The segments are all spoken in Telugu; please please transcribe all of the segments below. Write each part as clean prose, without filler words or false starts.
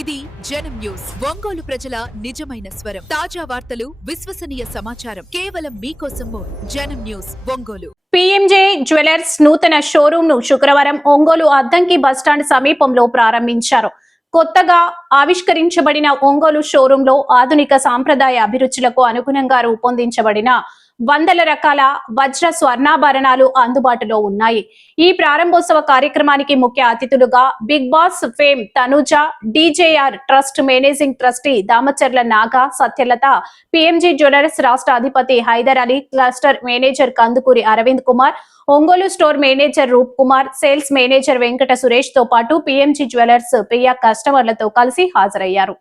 ఇది జనం న్యూస్. ఒంగోలు ప్రజల నిజమైన స్వరం. తాజా వార్తలు, విశ్వసనీయ సమాచారం కేవలం మీకోసం. జనం న్యూస్ ఒంగోలు. పీఎంజే జ్యువెలర్స్ నూతన షోరూమ్ ను శుక్రవారం ఒంగోలు అద్దంకి బస్టాండ్ సమీపంలో ప్రారంభించారు. కొత్తగా ఆవిష్కరించబడిన ఒంగోలు షోరూమ్ లో ఆధునిక సాంప్రదాయ అభిరుచులకు అనుగుణంగా రూపొందించబడిన వందల రకాల వజ్ర స్వర్ణాభరణాలు అందుబాటులో ఉన్నాయి. ఈ ప్రారంభోత్సవ కార్యక్రమానికి ముఖ్య అతిథులుగా Bigg Boss fame Tanuja, DJR trust managing trustee Damacharla Naga, Satyalatha, PMG jewellers రాష్ట్ర అధిపతి Haider Ali, cluster manager Kandukuri Aravind Kumar, Ongole store manager Roop Kumar, sales manager Venkata Suresh తో పాటు పీఎంజీ జ్యువెలర్స్ ప్రియా కస్టమర్లతో కలిసి హాజరయ్యారు.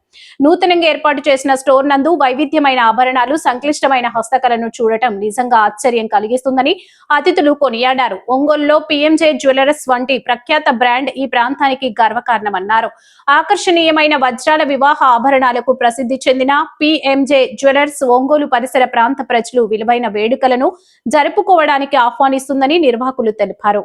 నూతనంగా ఏర్పాటు చేసిన స్టోర్ నందు వైవిధ్యమైన ఆభరణాలు, సంక్లిష్టమైన హస్తకళను చూడటం నిజంగా ఆశ్చర్యం కలిగిస్తుందని అతిథులు కొనియాడారు. ఒంగోలులో పీఎంజే జ్యువెలర్స్ వంటి ప్రఖ్యాత బ్రాండ్ ఈ ప్రాంతానికి గర్వకారణమన్నారు. ఆకర్షణీయమైన వజ్రాల వివాహ ఆభరణాలకు ప్రసిద్ధి చెందిన పీఎంజే జ్యువెలర్స్ ఒంగోలు పరిసర ప్రాంత ప్రజలు విలువైన వేడుకలను జరుపుకోవడానికి ఆహ్వానిస్తుందని నిర్వాహకులు తెలిపారు.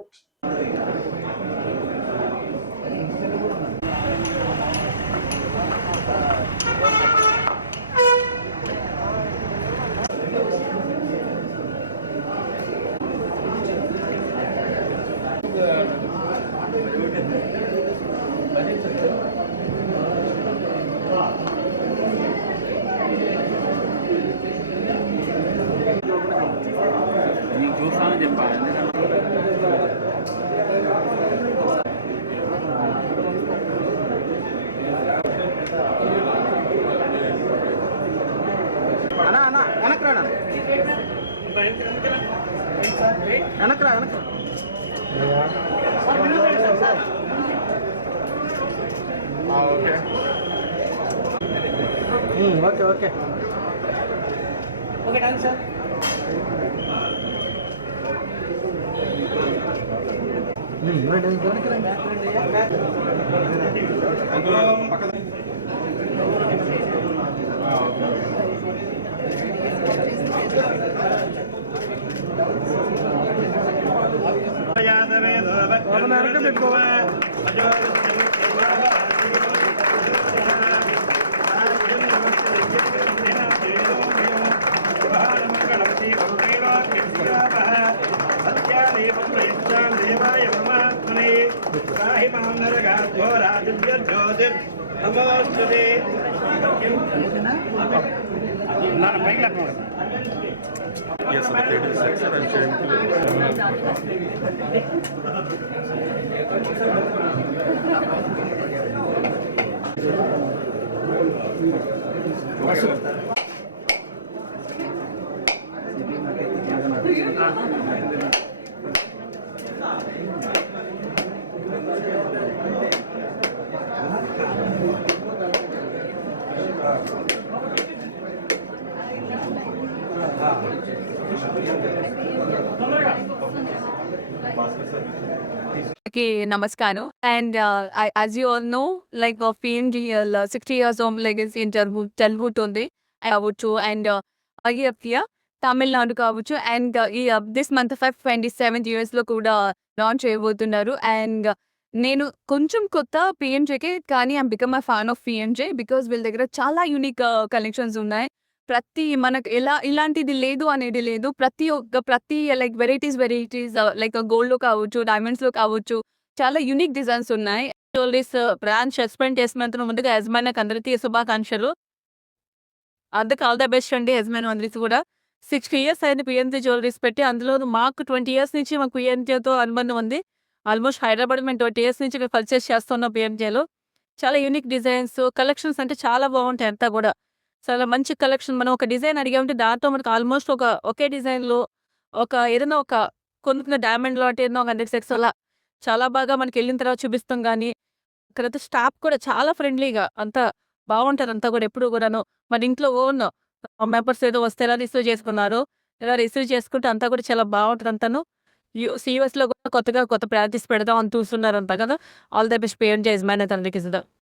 చూస్తామని చెప్పాలి. అన్నా అన్నా వెనక్రా వెనక్రా వెనక్రా okay okay okay thank sir. Yes, the plate is set, sir. I'm sharing to Namaskar. And as you all know, like of PNGL 60 years of legacy in Telugu ఉంది కావచ్చు అండ్ here తమిళనాడు కావచ్చు and this month 27th US లో కూడా లాంచ్ చేయబోతున్నారు. అండ్ నేను కొంచెం కొత్త పిఎంజేకే, కానీ I'm become a fan of PMJ because వీళ్ళ దగ్గర చాలా యూనిక్ కలెక్షన్స్ ఉన్నాయి. మనకు ఇలాంటిది లేదు అనేది లేదు. ప్రతి లైక్ వెరైటీస్ లైక్ గోల్డ్ లో కావచ్చు, డైమండ్స్ లో కావచ్చు, చాలా యూనిక్ డిజైన్స్ ఉన్నాయి. జ్యువెలరీస్ బ్రాండ్ సస్పెండ్ చేసినంత ముందుగా యజమానికి అందరికీ శుభాకాంక్షలు. అందుకు ఆల్ ద బెస్ట్ అండి యజమాని అందరికీ కూడా. 60 years అయింది పిఎంజే జ్యువెలరీస్ పెట్టి. అందులో మాకు 20 years నుంచి మాకు పిఎంజేతో అనుబంధం ఉంది. ఆల్మోస్ట్ హైదరాబాద్ మేము 20 years నుంచి మేము పర్చేస్ చేస్తున్నాం పిఎంజేలో. చాలా యూనిక్ డిజైన్స్, కలెక్షన్స్ అంటే చాలా బాగుంటాయి అంతా కూడా. చాలా మంచి కలెక్షన్. మనం ఒక డిజైన్ అడిగామంటే దాంతో మనకు ఆల్మోస్ట్ ఒకే డిజైన్లో ఏదైనా కొనుక్కున్న డైమండ్ లాంటి ఏదైనా ఒక 100 సెట్స్ అలా చాలా బాగా మనకి వెళ్ళిన తర్వాత చూపిస్తాం. కానీ తర్వాత స్టాఫ్ కూడా చాలా ఫ్రెండ్లీగా అంతా బాగుంటారు. అంతా కూడా ఎప్పుడు కూడాను మన ఇంట్లో ఓన్ మెంబర్స్ ఏదో వస్తే ఎలా రిసీవ్ చేసుకున్నారు, ఎలా రిసీవ్ చేసుకుంటే అంతా కూడా చాలా బాగుంటుంది. అంతాను యూఎస్లో కూడా కొత్త ప్రాక్టీస్ పెడదాం అని చూస్తున్నారు అంతా కదా. ఆల్ ద బెస్ట్ పిఎంజే యజమాని అందరికీ.